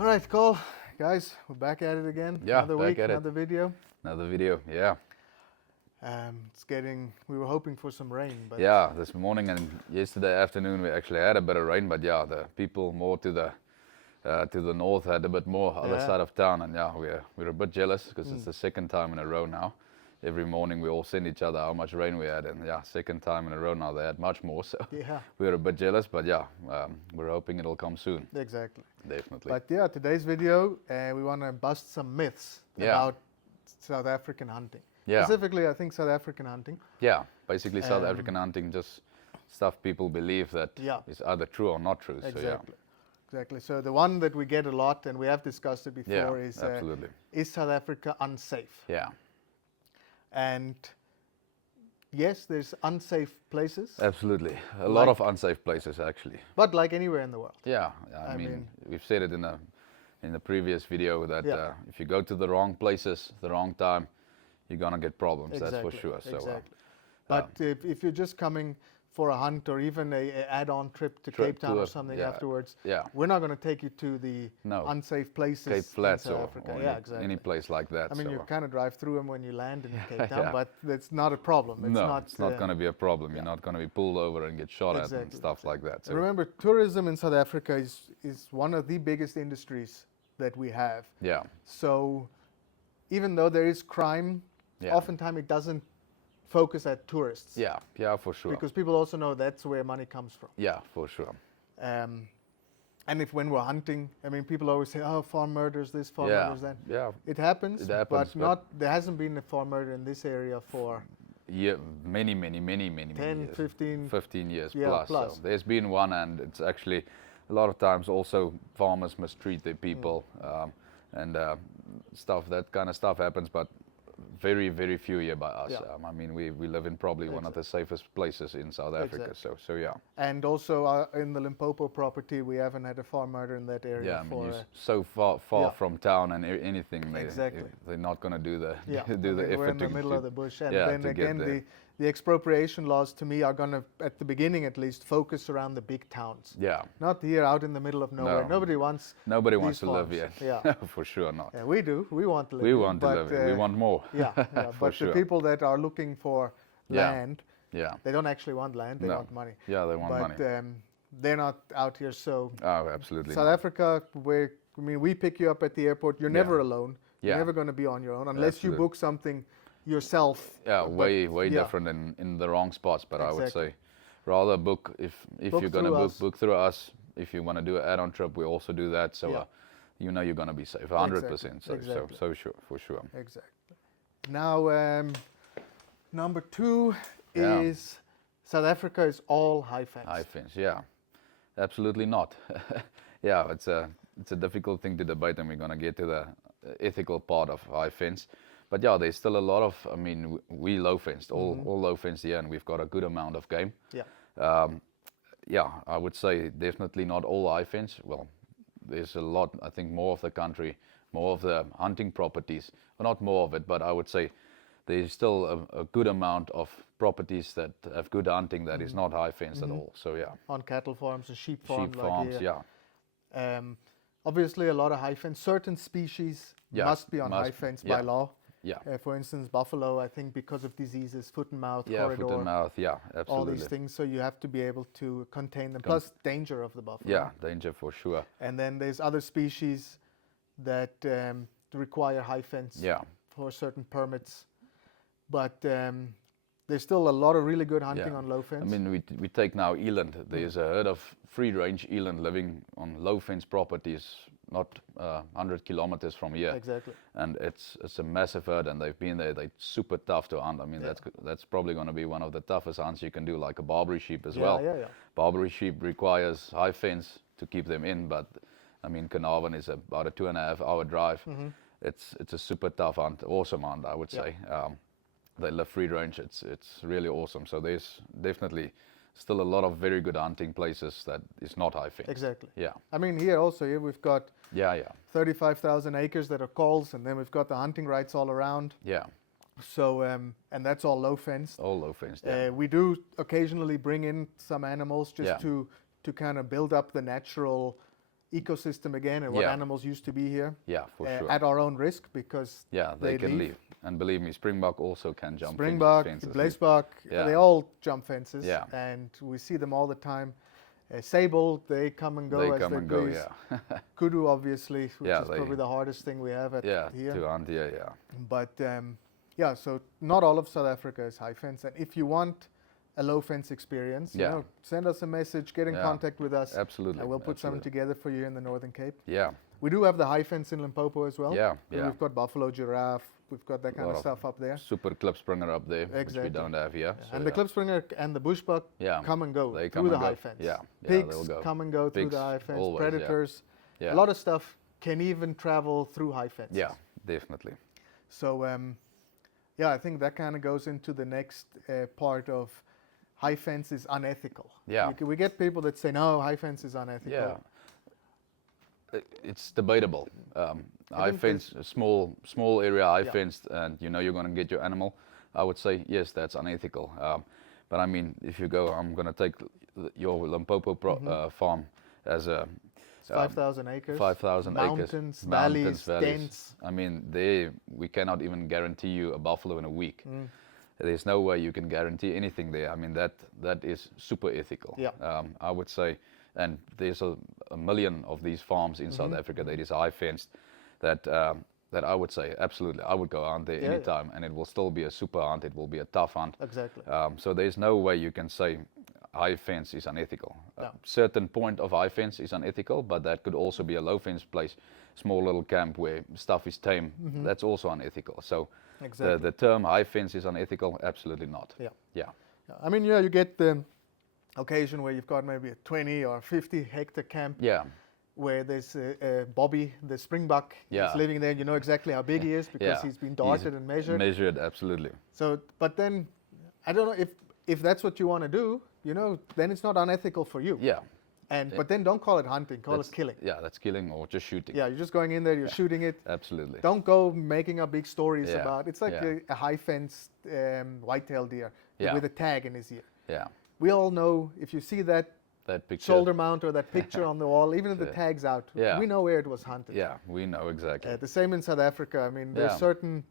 All right, cool. Guys, we're back at it again. Yeah, another back week, at it. another video. Another video, yeah. We were hoping for some rain, but Yeah, this morning and yesterday afternoon we actually had a bit of rain, but yeah, the people more to the north had a bit more other Yeah. side of town, and yeah, we're a bit jealous because it's the second time in a row now. Every morning we all send each other how much rain we had, and yeah, second time in a row now they had much more, so yeah, we're a bit jealous, but yeah, we're hoping it'll come soon, exactly. definitely. But yeah, today's video, we want to bust some myths Yeah. about South African hunting. Yeah. Specifically, I think South African hunting. Yeah, basically South Um, African hunting, just stuff people believe that Yeah. is either true or not true, so yeah. Exactly. Exactly. So the one that we get a lot, and we have discussed it Yeah, before, absolutely. is South Africa unsafe? Yeah, And yes, there's unsafe places, absolutely. A lot of Like- unsafe places, actually. but like anywhere in the world. Yeah, I mean, we've said it in the previous video that Yeah. if you go to the wrong places, the wrong time, you're gonna get problems. That's for Exactly, sure. So, exactly. But if you're just coming for a hunt or even a add-on trip to Trip Cape Town to or a- something yeah, afterwards, yeah. we're not going to take you to the No. unsafe places Cape Flats in South or, Africa. or Yeah, any, exactly. any place like that. I mean, so, you kind of drive through them when you land in Cape Town, Yeah. but it's not a problem. It's no, not, it's not going to be a problem. You're not going to be pulled over and get shot at and Exactly, stuff like that. So, Remember, tourism in South Africa is one of the biggest industries that we have. yeah, So even though there is crime, Yeah. oftentimes it doesn't focus at tourists. yeah, for sure. Because people also know that's where money comes from. Yeah, for sure. And if when we're hunting, I mean, people always say, "Oh, farm murders this, farm Yeah, murders that." yeah. It happens, It happens, but not. There hasn't been a farm murder in this area for Yeah, many 10, years. 15. 15 years Yeah, plus. plus. So there's been one, and it's actually a lot of times also farmers mistreat their people, and stuff. That kind of stuff happens, but very, very few here by us. Yeah. I mean, we live in probably one of the safest places in South Africa. Exactly. So yeah. And also in the Limpopo property, we haven't had a farm murder in that area Yeah, I mean, for. you're so far Yeah. from town and anything. Exactly. They're not going to do the Yeah, do I the mean, effort we're in the to, middle to of the bush, and yeah, then to get again, there. the expropriation laws to me are going to, at the beginning at least, focus around the big towns. Yeah. Not here out in the middle of nowhere. No. Nobody wants. Nobody wants these to live farms. here. Yeah. For sure not. Yeah, we do. We want to live. We here, want to but, live here. We want more. Yeah, yeah. For But sure. the people that are looking for Yeah. land, Yeah. they don't actually want land. They No. want money. Yeah, they want But money. they're not out here. So Oh, absolutely. South not. Africa, we pick you up at the airport. You're never alone. You're Yeah. never going to be on your own unless you Absolutely. book something yourself. Yeah, But, way yeah. different in the wrong spots. But I would Exactly. say, rather book if Book you're gonna through us. book through us. If you want to do an add-on trip, we also do that. So Yeah. you know you're gonna be safe, 100%. So Exactly. so sure, for sure. Exactly. Now, number 2 Yeah. is South Africa is all high fence. High fence, yeah, absolutely not. Yeah, it's a difficult thing to debate, and we're gonna get to the ethical part of high fence. But yeah, there's still a lot of. I mean, we low fenced, all low fenced here, and we've got a good amount of game. Yeah. Yeah, I would say definitely not all high fence. Well, there's a lot. I think more of the country, more of the hunting properties. Well, not more of it, but I would say there's still a good amount of properties that have good hunting that is not high fence at all. So yeah, On cattle farms and sheep farms. sheep like farms, here. yeah, Obviously, a lot of high fence. Certain species Yeah, must be on must- high fence yeah. by law. yeah, For instance, buffalo, I think because of diseases, foot and mouth, yeah, corridor, foot and mouth, yeah, absolutely. all these things. So you have to be able to contain them. Plus danger of the buffalo. Yeah, danger for sure. And then there's other species that require high fence Yeah, for certain permits. But there's still a lot of really good hunting Yeah. on low fence. I mean, we take now eland. There's a herd of free-range eland living on low-fence properties, not 100 kilometers from here. Exactly. And it's a massive herd, and they've been there. They're super tough to hunt. I mean, Yeah. that's probably going to be one of the toughest hunts you can do, like a Barbary sheep as Yeah, well. yeah, yeah. Barbary sheep requires high fence to keep them in, but I mean, Carnarvon is about a 2.5-hour drive. It's a super tough hunt, awesome hunt, I would Yeah. say. They live free range. It's really awesome. So there's definitely still a lot of very good hunting places that is not high fence. Exactly. Yeah. I mean, here we've got Yeah. Yeah. 35,000 acres that are calls, and then we've got the hunting rights all around. Yeah. So, and that's all low fence. All low fence. Yeah. We do occasionally bring in some animals just Yeah. to kind of build up the natural ecosystem again and what Yeah. animals used to be here Yeah, for sure. at our own risk, because Yeah, they can leave. And believe me, springbok also can jump springbok, fences. blazebuck, Yeah. they all jump fences, Yeah. and we see them all the time. Sable, they come and go They as come they and go, please. yeah. Kudu, obviously, which Yeah, is they- probably the hardest thing we have at Yeah, here. to hunt here, yeah. But yeah, so not all of South Africa is high fence. And if you want a low fence experience, Yeah. send us a message, get in Yeah. contact with us, Absolutely. and we'll put something absolutely. together for you in the Northern Cape. Yeah, We do have the high fence in Limpopo as well. yeah, So yeah. We've got buffalo, giraffe, we've got that kind Lot of of stuff up there. Super clipspringer up there, which Exactly. we don't have here. So And the yeah. klipspringer and the bushbuck Yeah. come and go They through come the and go. high fence. Yeah, yeah, Pigs they'll go. come and go through the Pigs, high fence. always, yeah. Predators, Yeah. a lot of stuff can even travel through high fences. Yeah, definitely. So yeah, I think that kind of goes into the next part of high fence is unethical. Yeah. We get people that say, no, high fence is unethical. Yeah. It's debatable. High think fence, a small area, high Yeah. fenced, and you know you're going to get your animal. I would say yes, that's unethical. But I mean, if you go, I'm going to take your Limpopo farm as a It's 5,000 acres. 5,000 acres, Mountains, valleys, dents. I mean, there we cannot even guarantee you a buffalo in a week. Mm. There's no way you can guarantee anything there. I mean, that is super ethical. Yeah. I would say, and there's a million of these farms in South Africa that is high fenced. That I would say absolutely, I would go out there Yeah, yeah. anytime, and it will still be a super hunt. It will be a tough hunt. Exactly. So there's no way you can say high fence is unethical. No. A certain point of high fence is unethical, but that could also be a low fence place, small little camp where stuff is tame. That's also unethical. So Exactly. the term high fence is unethical? Absolutely not. Yeah. Yeah. I mean, yeah, you get the occasion where you've got maybe a 20 or 50 hectare camp Yeah. where there's Bobby, the springbuck, Yeah. is living there. You know exactly how big he is because Yeah. he's been darted and measured. Measured, absolutely. So, but then, I don't know if that's what you want to do, then it's not unethical for you. Yeah. But then don't call it hunting, call it killing. Yeah, that's killing or just shooting. Yeah, you're just going in there, you're shooting it. Absolutely. Don't go making up big stories Yeah, about. It's like yeah. a high fenced white-tailed deer Yeah. with a tag in his ear. Yeah. We all know if you see that That picture. shoulder mount or that picture on the wall, even if the Yeah. tag's out, Yeah. we know where it was hunted. Yeah, we know exactly. The same in South Africa. I mean, there's Yeah. certain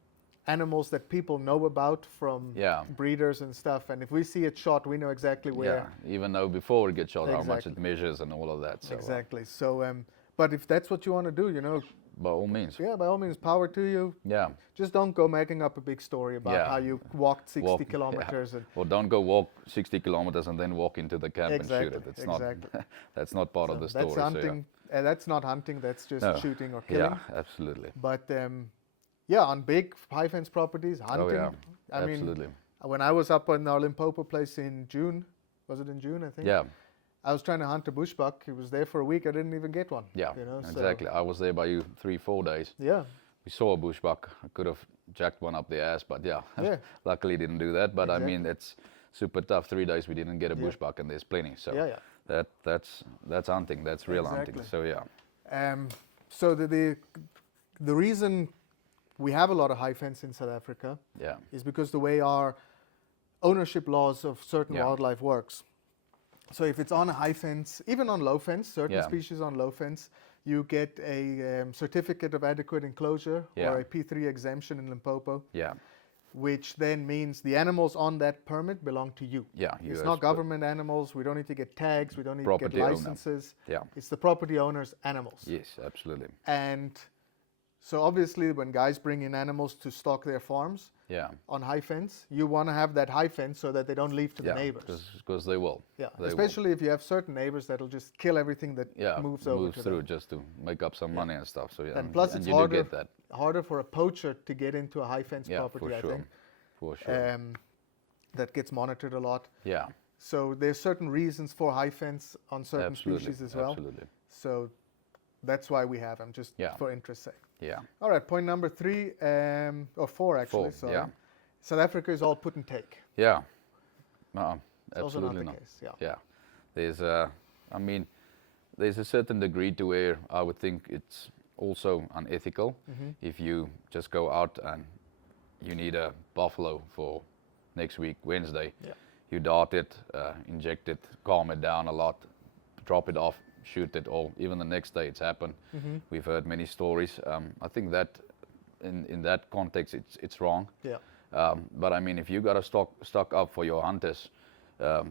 animals that people know about from Yeah. breeders and stuff, and if we see it shot, we know exactly where. Yeah, even though before it gets shot, how much Exactly. it measures and all of that. So, Exactly. So, but if that's what you want to do, by all means. yeah, by all means, power to you. Yeah. Just don't go making up a big story about Yeah. how you walked 60 Walk- kilometers. And Or don't go walk 60 kilometers and then walk into the camp and shoot Exactly, it. It's exactly. not. That's not part of the story. that's so yeah. hunting. That's not hunting. That's just No. shooting or killing. Yeah, absolutely. But yeah, on big high fence properties, hunting. Oh yeah, I mean, absolutely. when I was up on our Limpopo place in June, was it in June? I think. Yeah, I was trying to hunt a bushbuck. It was there for a week. I didn't even get one. yeah, So, exactly. I was there by you 3-4 days. yeah. We saw a bushbuck. I could have jacked one up the ass, but yeah, Yeah. luckily didn't do that. But I mean, Exactly. it's super tough. 3 days we didn't get a Yeah. bushbuck, and there's plenty. So Yeah, yeah. that's hunting. That's real hunting. Exactly. So yeah, So the reason we have a lot of high fence in South Africa yeah, is because the way our ownership laws of certain Yeah. wildlife works. So if it's on a high fence, even on low fence, certain Yeah. species on low fence, you get a certificate of adequate enclosure Yeah. or a P3 exemption in Limpopo, yeah, which then means the animals on that permit belong to you. yeah. You It's as not pro- government animals. We don't need to get tags. We don't need to Property get owner. licenses. Yeah. It's the property owner's animals. Yes, absolutely. And so obviously when guys bring in animals to stock their farms Yeah, on high fence, you want to have that high fence so that they don't leave to yeah. the neighbors. Because they will. Yeah, They will. especially if you have certain neighbors that'll just kill everything that Yeah, moves over to through them. just to make up some money and stuff. So yeah, And plus it's you do harder, get that. harder for a poacher to get into a high fence Yeah, property, for I sure. think. For sure. That gets monitored a lot. Yeah, So there's certain reasons for high fence on certain absolutely. species as well. Absolutely. So that's why we have them, just Yeah. for interest's sake. Yeah. All right, point number 3, or 4 actually, 4, sorry. yeah. South Africa is all put and take. Yeah. No, It's also not absolutely the not. case, yeah. Yeah. There's I mean, there's a certain degree to where I would think it's also unethical if you just go out and you need a buffalo for next week, Wednesday. Yeah. You dart it, inject it, calm it down a lot, drop it off shoot it, or even the next day it's happened. We've heard many stories. I think that in that context it's wrong. Yeah. But I mean, if you got to stock up for your hunters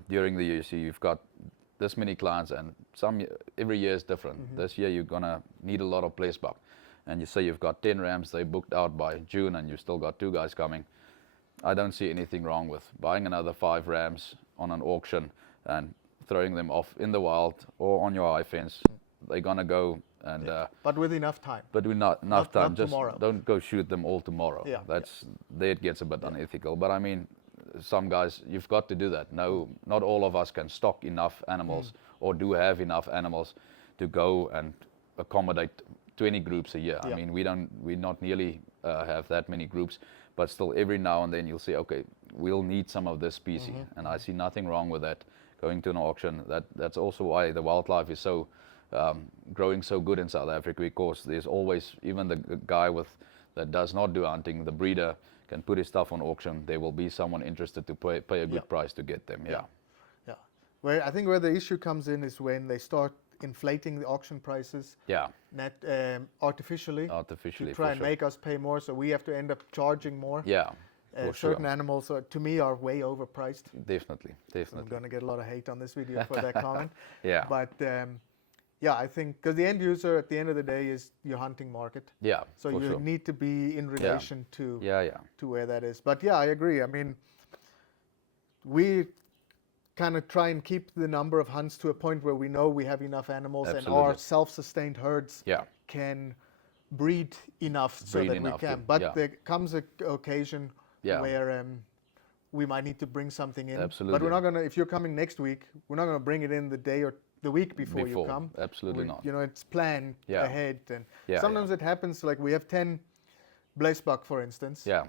during the year, so you've got this many clients, and every year is different. This year you're gonna need a lot of place buck, and you say you've got 10 rams, they booked out by June, and you still got 2 guys coming. I don't see anything wrong with buying another 5 rams on an auction and throwing them off in the wild or on your high fence. They're gonna go and but with enough time. but with not enough time. Not Just tomorrow. don't go shoot them all tomorrow. Yeah, That's there it gets a bit unethical. But I mean, some guys, you've got to do that. No, not all of us can stock enough animals or do have enough animals to go and accommodate 20 groups a year. Yeah. I mean, we not nearly have that many groups, but still every now and then you'll say, okay, we'll need some of this species, and I see nothing wrong with that. Going to an auction, that's also why the wildlife is so growing so good in South Africa, because there's always, even the guy that does not do hunting, the breeder can put his stuff on auction. There will be someone interested to pay a good price to get them. Yeah. I think where the issue comes in is when they start inflating the auction prices artificially to try and make us pay more, so we have to end up charging more. Yeah. Certain animals, to me, are way overpriced. Definitely. I'm going to get a lot of hate on this video for that comment. Yeah. But I think because the end user at the end of the day is your hunting market. Yeah. So you need to be in relation to where that is. But yeah, I agree. I mean, we kind of try and keep the number of hunts to a point where we know we have enough animals and our self-sustained herds can breed enough so that we can. But there comes an occasion where we might need to bring something in. Absolutely. But we're not going to, if you're coming next week, we're not going to bring it in the day or the week before you come. Absolutely not. You know, it's planned ahead. And sometimes it happens, like we have 10 blaze buck, for instance. Yeah.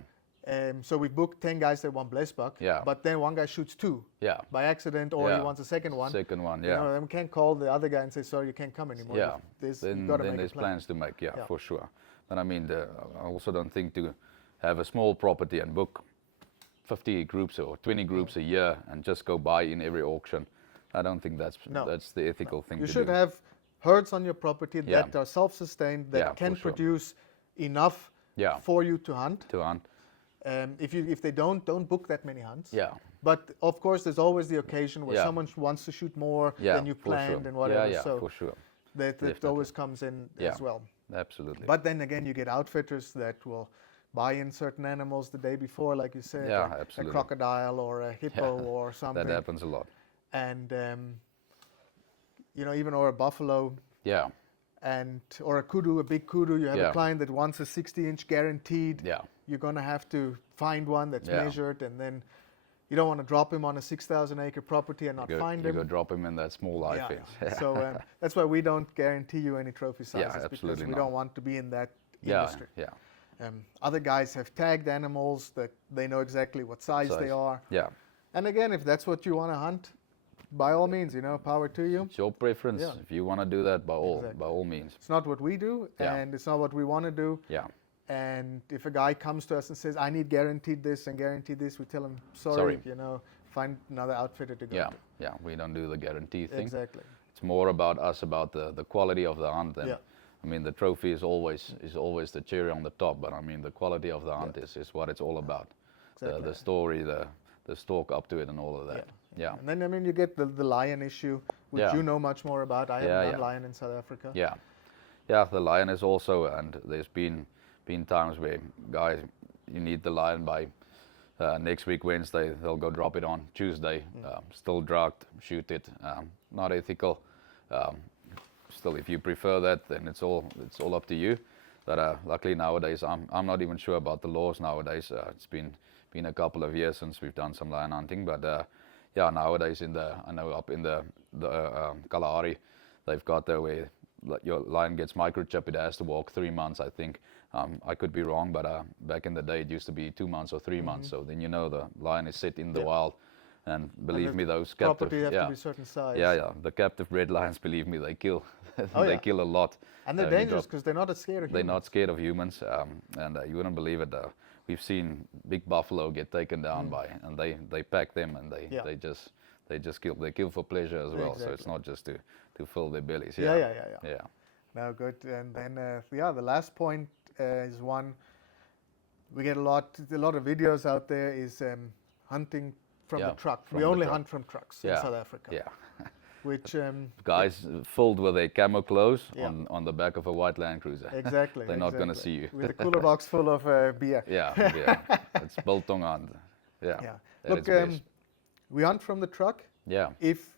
So we booked 10 guys that want blaze buck, but then one guy shoots 2 by accident, or he wants a second one. Second one, You know, and we can't call the other guy and say, sorry, you can't come anymore. Yeah, then there's plans to make, for sure. And I mean, I also don't think to have a small property and book 50 groups or 20 groups a year and just go buy in every auction. I don't think that's the ethical thing to do. You should have herds on your property that are self-sustained, that can produce enough for you to hunt. If they don't book that many hunts. Yeah. But of course, there's always the occasion where someone wants to shoot more than you planned and whatever. Yeah, for sure. That always comes in as well. Absolutely. But then again, you get outfitters that will buy in certain animals the day before, like you said, a crocodile or a hippo or something. That happens a lot. And even or a buffalo. Yeah. Or a kudu, a big kudu. You have a client that wants a 60-inch guaranteed. Yeah. You're going to have to find one that's measured, and then you don't want to drop him on a 6,000-acre property and not find him. You go drop him in that small high fence. So that's why we don't guarantee you any trophy sizes, because we don't want to be in that industry. Other guys have tagged animals that they know exactly what size they are. Yeah. And again, if that's what you want to hunt, by all means, power to you. It's your preference. If you want to do that, by all means. It's not what we do, and it's not what we want to do. Yeah. And if a guy comes to us and says, I need guaranteed this and guaranteed this, we tell him, sorry. Find another outfitter to go to. Yeah, we don't do the guarantee thing. Exactly. It's more about us, about the quality of the hunt. And I mean, the trophy is always the cherry on the top, but I mean, the quality of the hunt is what it's all about. Exactly. The story, the stalk up to it and all of that. Yeah. And then, I mean, you get the lion issue, which you know much more about. I haven't done lion in South Africa. Yeah. Yeah, the lion is also, and there's been times where guys, you need the lion by next week Wednesday, they'll go drop it on Tuesday, still drugged, shoot it, not ethical. Still, if you prefer that, then it's all up to you. But luckily nowadays, I'm not even sure about the laws nowadays. It's been a couple of years since we've done some lion hunting, but nowadays I know up in the Kalahari, they've got the way your lion gets microchipped. It has to walk 3 months, I think. I could be wrong, but back in the day it used to be 2 months or 3 months. So then the lion is set in the wild, and believe me, those captive property have to be certain size. The captive bred lions, believe me, they kill. They kill a lot. And they're dangerous because they're not scared of humans. They're not scared of humans, and you wouldn't believe it. We've seen big buffalo get taken down by, and they pack them, and they just kill. They kill for pleasure as well. Exactly. So it's not just to fill their bellies. Yeah. No, good. And then the last point is one we get a lot of videos out there is hunting from the truck. We only hunt from trucks in South Africa. Yeah. Which guys filled with their camo clothes on the back of a white Land Cruiser. Exactly. They're not going to see you. With a cooler box full of beer. Beer. It's biltong on. Yeah. Look, we hunt from the truck. Yeah. If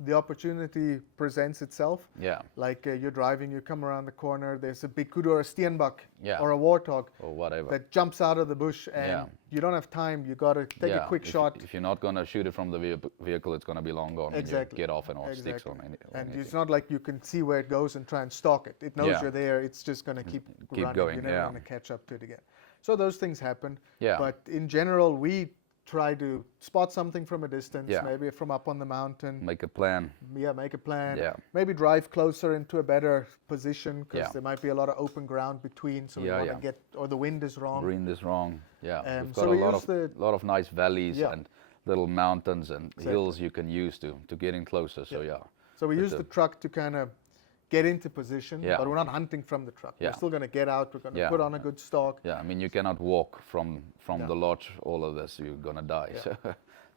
the opportunity presents itself. Yeah. Like you're driving, you come around the corner, there's a big kudu or a steenbok or a warthog or whatever that jumps out of the bush, and you don't have time. You got to take a quick shot. If you're not going to shoot it from the vehicle, it's going to be long gone. Exactly. When you get off and off sticks on and anything. it's not like you can see where it goes and try and stalk it. It knows you're there. It's just going to keep running. Going. You're never going to catch up to it again. So those things happen. Yeah. But in general, we try to spot something from a distance, maybe from up on the mountain. Make a plan. Make a plan. Yeah. Maybe drive closer into a better position because there might be a lot of open ground between. So we want to get, or the wind is wrong. Wind is wrong. Yeah. We've got so a lot of nice valleys and little mountains and hills you can use to get in closer. So So we use the truck to kind of get into position, but we're not hunting from the truck. We're still going to get out. We're going to put on a good stalk. Yeah, I mean, you cannot walk from the lodge all of this. You're going to die.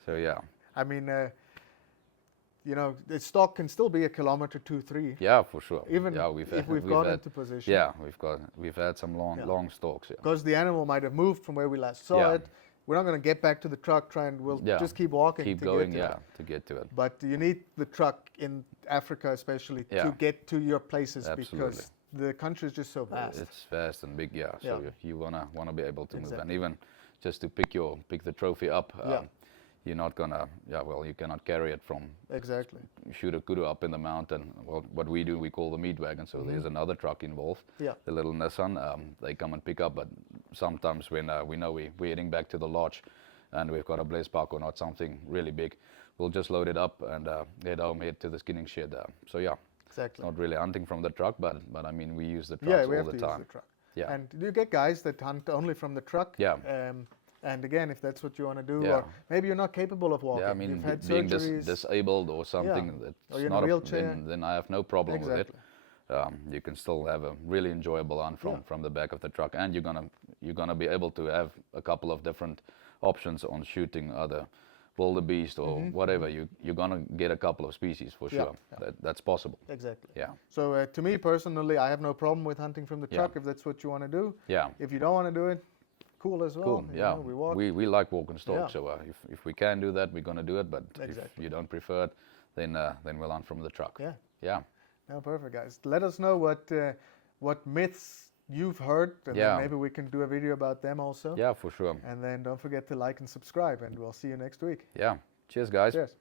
So yeah. I mean, you know, the stalk can still be 1 kilometer, 2-3. Yeah, for sure. Even if we've gone into position. Yeah, we've had some long stalks. Because the animal might have moved from where we last saw it. We're not going to get back to the truck, we'll just keep walking. Keep going, to get to it. But you need the truck in Africa especially to get to your places because the country is just so vast. It's vast and big, so you wanna be able to move. And even just to pick the trophy up, you're not gonna, you cannot carry it from, shoot a kudu up in the mountain. Well, what we do, we call the meat wagon, so there's another truck involved, the little Nissan, they come and pick up, but sometimes when we know we're heading back to the lodge and we've got a blaze park or not something really big, we'll just load it up and head home, head to the skinning shed. So it's not really hunting from the truck, but I mean, we use the trucks all the time. Use the truck. And you get guys that hunt only from the truck. And again, if that's what you want to do, or maybe you're not capable of walking. Yeah, I mean, you've had being surgeries. disabled or something that's not a wheelchair. Then I have no problem with it. You can still have a really enjoyable hunt from the back of the truck, and you're gonna be able to have a couple of different options on shooting other wildebeest or whatever. You're gonna get a couple of species for sure. That's possible. Exactly. Yeah. So to me personally, I have no problem with hunting from the truck if that's what you want to do. Yeah. If you don't want to do it, cool as well. Cool. You know, we walk. We like walk and stalk. So if we can do that, we're gonna do it. But if you don't prefer it, then we'll hunt from the truck. Yeah. No, perfect, guys. Let us know what myths you've heard, and then maybe we can do a video about them also. Yeah, for sure. And then don't forget to like and subscribe, and we'll see you next week. Yeah. Cheers, guys. Cheers.